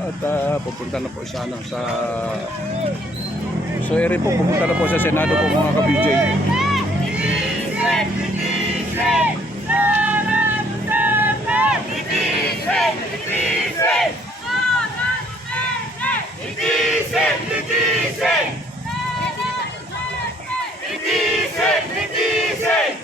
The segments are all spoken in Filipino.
At uh, pupunta na po siya ano, sa... So ere po, pupunta na po sa Senado po mga ka-BJ. Nitisin! Nitisin!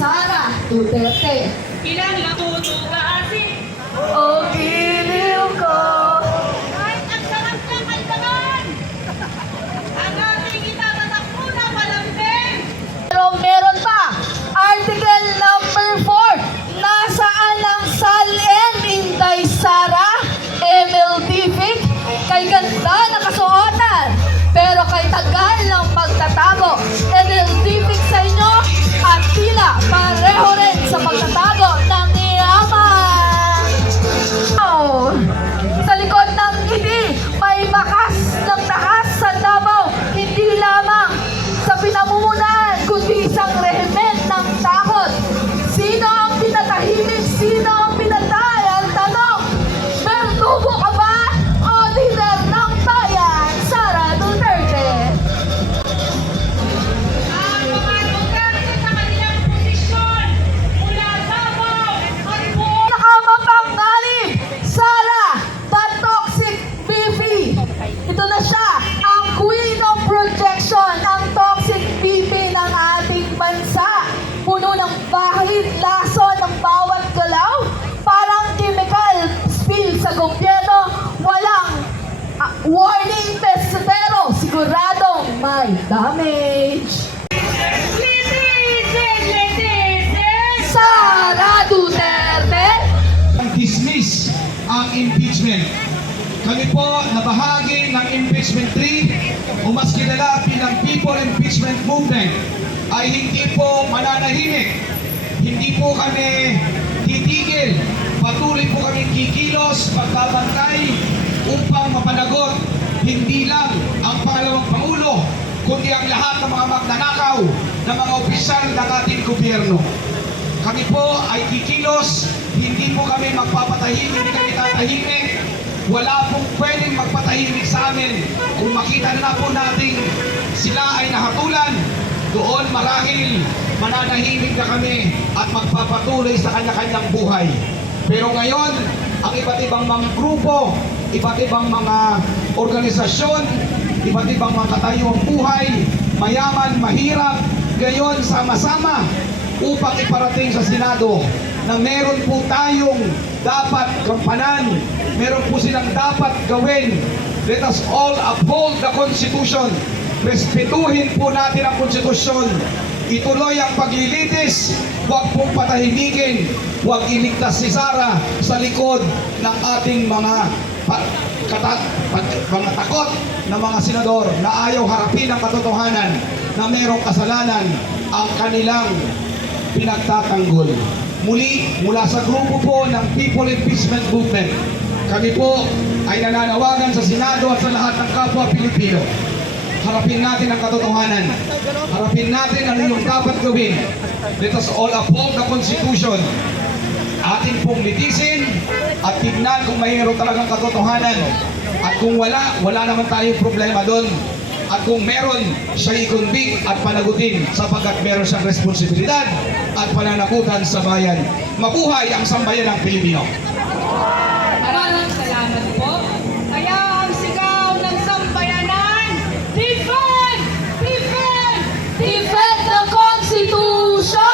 Sara Duterte. Ilang natutugasin o giliw ko. Ang sarap ng kaldaman, ang ating itatatako na malambing. Pero meron pa, article number 4, nasaan ang salen Inday Sara, MLD kay ganda na pero kay tagal ng pagtatabo. May damage. Sara Duterte, dismiss ang impeachment. Kami po na bahagi ng impeachment 3 o mas kilala bilang People Impeachment Movement ay hindi po mananahimik. Hindi po kami titigil. Patuloy po kami kikilos, pagbabantay upang mapanagot hindi lang ang pangalawang Pangulo, kundi ang lahat ng mga magnanakaw ng mga opisyal ng ating gobyerno. Kami po ay kikilos, hindi po kami magpapatahimik, hindi kami tatahimik. Wala pong pwedeng magpatahimik sa amin. Kung makita na po natin sila ay nahatulan, doon marahil mananahimik na kami at magpapatuloy sa kanya-kanyang buhay. Pero ngayon, ang iba't ibang mga grupo, iba't ibang mga organisasyon, iba't ibang mga katayuang buhay, mayaman, mahirap, gayon sama-sama upang iparating sa Senado na meron po tayong dapat kampanan, meron po silang dapat gawin. Let us all uphold the Constitution. Respetuhin po natin ang Konstitusyon. Ituloy ang paglilitis, huwag pong patahimikin, huwag iligtas si Sara sa likod ng ating mga pa, kata, pa- mga takot na mga senador na ayaw harapin ang katotohanan na merong kasalanan ang kanilang pinagtatanggol. Muli, mula sa grupo po ng People Impeachment Movement, kami po ay nananawagan sa Senado at sa lahat ng kapwa Pilipino. Harapin natin ang katotohanan. Harapin natin ano yung dapat gawin. Let us all uphold the Constitution. Atin pong litisin at tignan kung mayroon talagang katotohanan. At kung wala, wala naman tayong problema doon. At kung meron, siya i-convict at panagutin sapagkat meron siyang responsibilidad at pananakutan sa bayan. Mabuhay ang sambayan ng Pilipino. Maraming salamat po. Kaya ang sigaw ng sambayanan, Defend! Defend! defend the Constitution!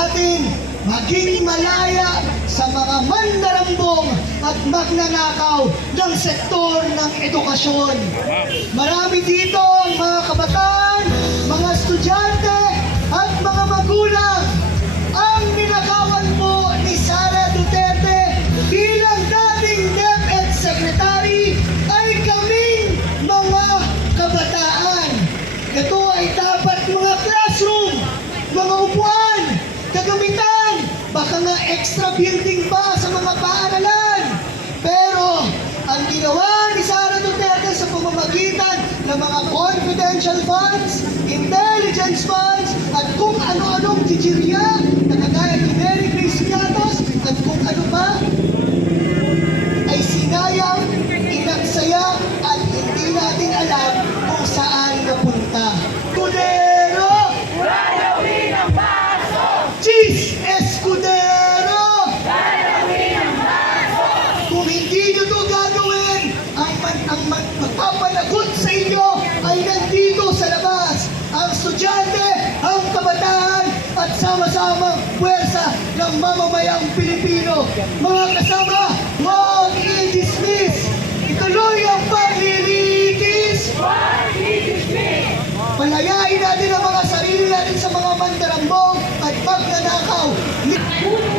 Natin maging malaya sa mga mandarambong at magnanakaw ng sektor ng edukasyon. Marami dito ang mga kabataan, mamamayang Pilipino. Mga kasama, huwag i-dismiss. Ituloy ang paglilitis. Palayain natin ang mga sarili natin sa mga mandarambong at magnanakaw. Katotohanan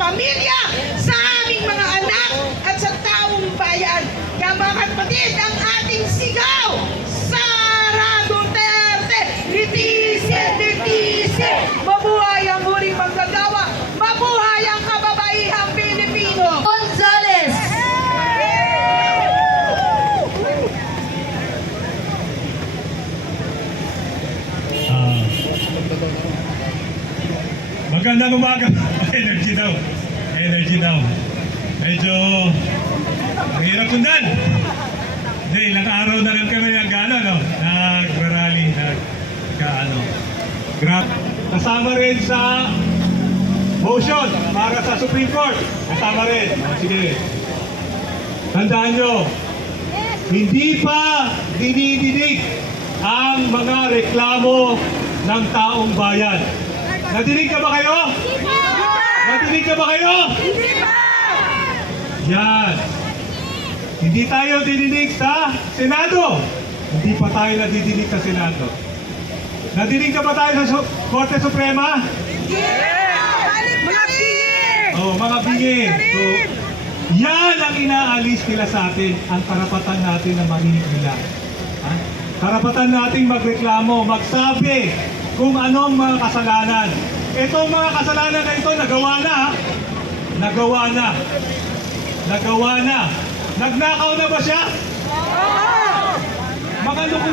pamilya, sa aming mga anak, at sa taong bayan. Kaya mga kapatid, ang ating sigaw, Sara Duterte, litisi, litisi, mabuhay ang huling manggagawa, mabuhay ang kababaihang Pilipino. Gonzales. Ah. magandang umaga. Energy daw. Daw. Medyo mahirap sundan. Hindi, ilang araw na lang kami nag ano, no? Nag-rally, nag ano. Grab. Kasama rin sa motion para sa Supreme Court. Kasama rin. O, sige. Tandaan nyo, hindi pa dinidinig ang mga reklamo ng taong bayan. Nadinig ka ba kayo? Nadinig ka ba kayo? Yan. Hindi tayo dinidig sa Senado. Hindi pa tayo nadidinig sa Senado. Nadinig ka ba tayo sa Korte Suprema? Mga pingin! Oh, mga bingin. So, yan ang inaalis nila sa atin, ang karapatan natin na marinig nila. Ha? Karapatan nating magreklamo, magsabi kung anong mga kasalanan. Itong mga kasalanan na ito, nagawa na. Nagawa na. Nagawa na. Nagnakaw na ba siya? Mga loko,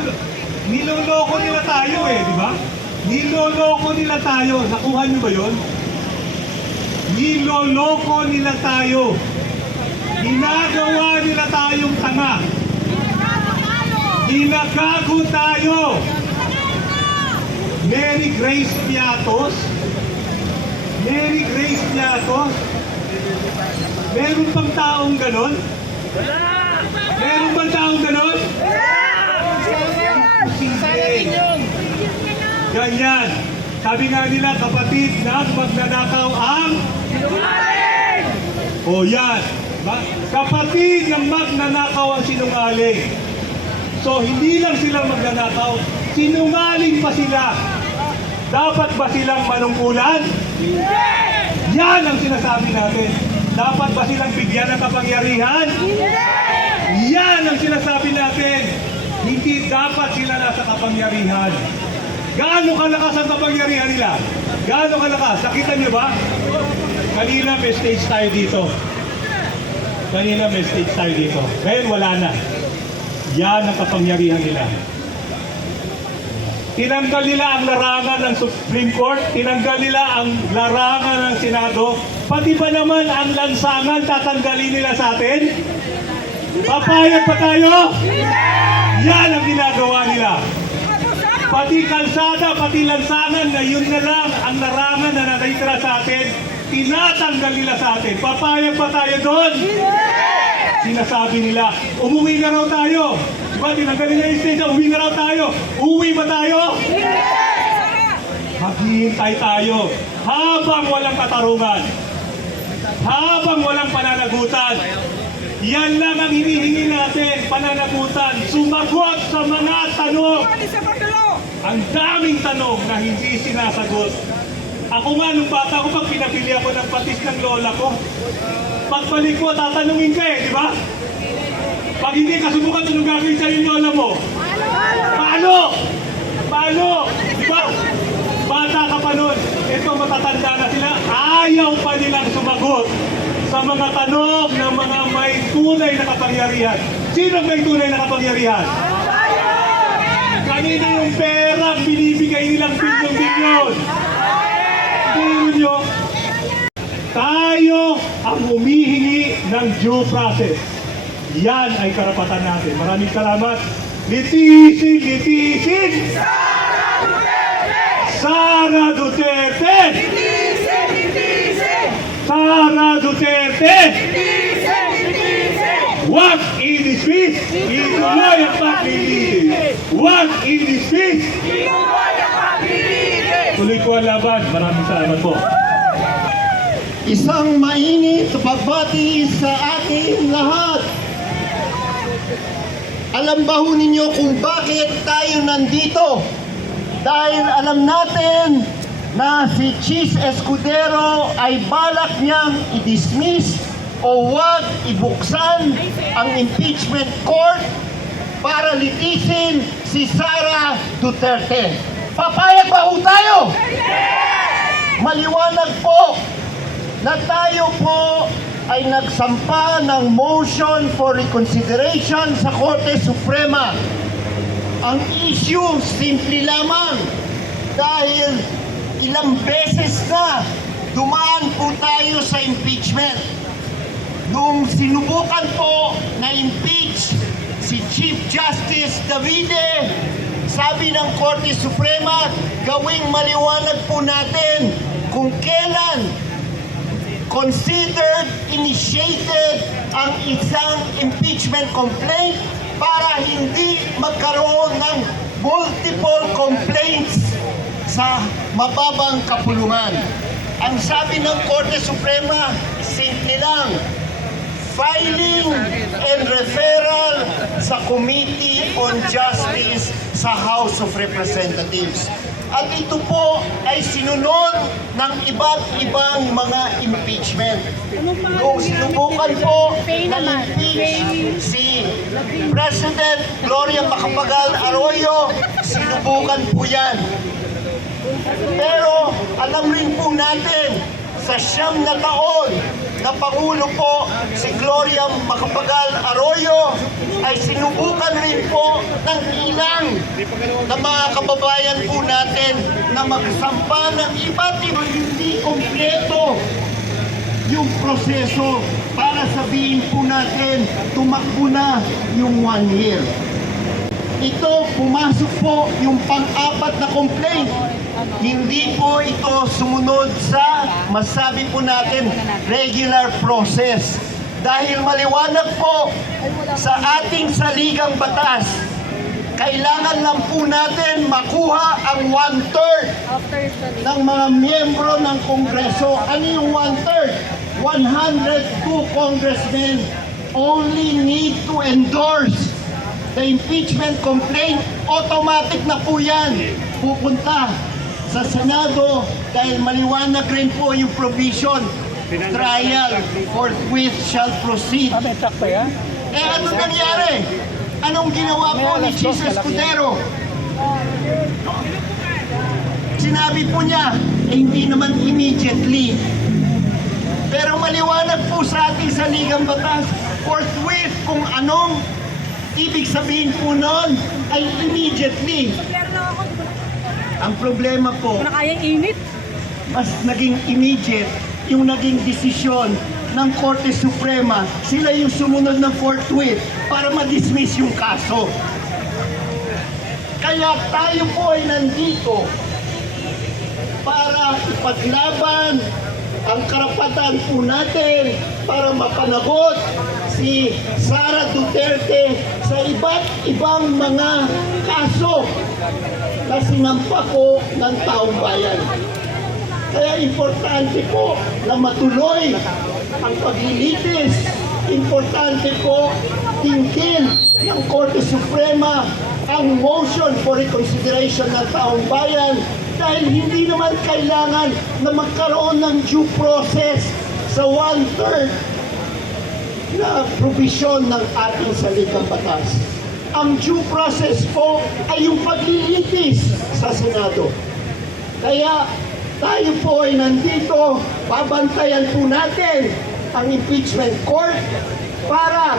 niloloko nila tayo eh, di ba? Niloloko nila tayo. Nakuha niyo ba yun? Niloloko nila tayo. Ginagawa nila tayong tanga. Ginagago tayo. Mary Grace Piatos. Mary Grace Piatos. Meron bang taong ganon? Meron bang taong ganon? Ganyan. Sabi nga nila, kapatid ng magnanakaw ang o yan. Kapatid ng magnanakaw ang sinungaling. So hindi lang sila magnanakaw, sinungaling pa sila. Dapat ba silang manungkulan? Yan ang sinasabi natin. Dapat ba silang bigyan ng kapangyarihan? Yan ang sinasabi natin. Hindi dapat sila nasa kapangyarihan. Gaano kalakas ang kapangyarihan nila? Gaano kalakas? Nakita niyo ba? Kanina may stage tayo dito. Kanina may stage tayo dito. Ngayon wala na. Yan ang kapangyarihan nila. Tinanggal nila ang larangan ng Supreme Court, tinanggal nila ang larangan ng Senado, pati ba naman ang lansangan tatanggalin nila sa atin? Papayag pa tayo? Yan ang ginagawa nila. Pati kalsada, pati lansangan, na yun na lang ang larangan na natitira sa atin, tinatanggal nila sa atin. Papayag pa tayo doon? Sinasabi nila, umuwi na raw tayo. Diba, tinanggal nila yung stage, uwi na raw tayo. Uwi ba tayo? Maghihintay tayo habang walang katarungan. Habang walang pananagutan. Yan lang ang hinihingi natin, pananagutan. Sumagot sa mga tanong. Ang daming tanong na hindi sinasagot. Ako nga, nung bata ko, pag pinapili ako ng patis ng lola ko, pagbalik ko, tatanungin ka eh, di ba? Pag hindi ka subukan, anong gagawin sa'yo yung lola mo? Paano? Paano? Ba? Bata ka pa nun. Ito, matatanda na sila. Ayaw pa nilang sumagot sa mga tanong ng mga may tunay na kapangyarihan. Sino may tunay na kapangyarihan? Kanina yung pera binibigay nilang bilyon-bilyon. Tingnan nyo, tayo ang humihingi ng due process. Yan ay karapatan natin. Maraming salamat. Litisin, litisin! Sara Duterte! Sara Duterte! Huwag i-dismiss! Ituloy ang paglilitis! Huwag i-dismiss! Tuloy po ang laban. Maraming salamat po. Isang mainit pagbati sa ating lahat. Alam ba ho ninyo kung bakit tayo nandito? dahil alam natin na si Chis Escudero ay balak niyang i-dismiss o wag ibuksan ang impeachment court para litisin si Sara Duterte. Papayag ba ho tayo? Maliwanag po na tayo po ay nagsampa ng motion for reconsideration sa Korte Suprema. Ang issue, simple lamang, dahil ilang beses na dumaan po tayo sa impeachment. Nung sinubukan po na impeach si Chief Justice Davide, sabi ng Korte Suprema, gawing maliwanag po natin kung kailan considered, initiated ang isang impeachment complaint para hindi magkaroon ng multiple complaints sa mababang kapulungan. Ang sabi ng Korte Suprema, simple lang, filing and referral sa Committee on Justice sa House of Representatives. At ito po ay sinunod ng iba't ibang mga impeachment. Nung sinubukan po na impeach si President Gloria Macapagal Arroyo, sinubukan po yan. Pero alam rin po natin sa siyam na taon na Pangulo po si Gloria Macapagal Arroyo ay sinubukan rin po ng ilang na mga kababayan po natin na magsampa ng iba't ibang hindi kompleto yung proseso para sabihin po natin tumakbo na yung one year. Ito, pumasok po yung pang-apat na complaint. Hindi po ito sumunod sa, masabi po natin, regular process. Dahil maliwanag po sa ating saligang batas, kailangan lang po natin makuha ang one-third ng mga miyembro ng Kongreso. Ano yung one-third? 102 congressmen only need to endorse the impeachment complaint, automatic na po yan. Pupunta sa Senado dahil maliwanag rin po yung provision. Trial forthwith shall proceed. Eh ano nangyari? Anong ginawa po ni Chis Escudero? Sinabi po niya, eh, hindi naman immediately. Pero maliwanag po sa ating saligang batas, forthwith kung anong ibig sabihin po noon ay immediately. Ang problema po, Kayang init. mas naging immediate yung naging desisyon ng Korte Suprema. Sila yung sumunod ng forthwith para ma-dismiss yung kaso. Kaya tayo po ay nandito para ipaglaban ang karapatan po natin para mapanagot si Sara Duterte sa iba't ibang mga kaso na sinampa ko ng taong bayan. Kaya importante po na matuloy ang paglilitis. Importante po tingin ng Korte Suprema ang motion for reconsideration ng taong bayan dahil hindi naman kailangan na magkaroon ng due process sa one-third na provision ng ating saligang batas. Ang due process po ay yung paglilitis sa Senado. Kaya tayo po ay nandito, babantayan po natin ang impeachment court para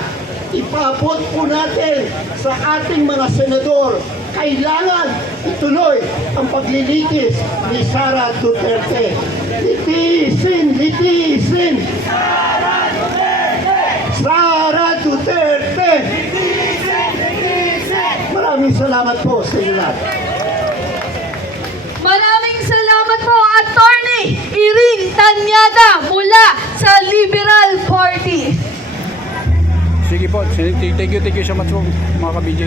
ipabot po natin sa ating mga senador. Kailangan ituloy ang paglilitis ni Sara Duterte. Litisin, litisin! Sara Duterte! Maraming salamat po sa inyo lahat. Maraming salamat po, Attorney Irene Tanyada mula sa Liberal Party. Sige po. Thank you, thank you so much po mga ka-BJ.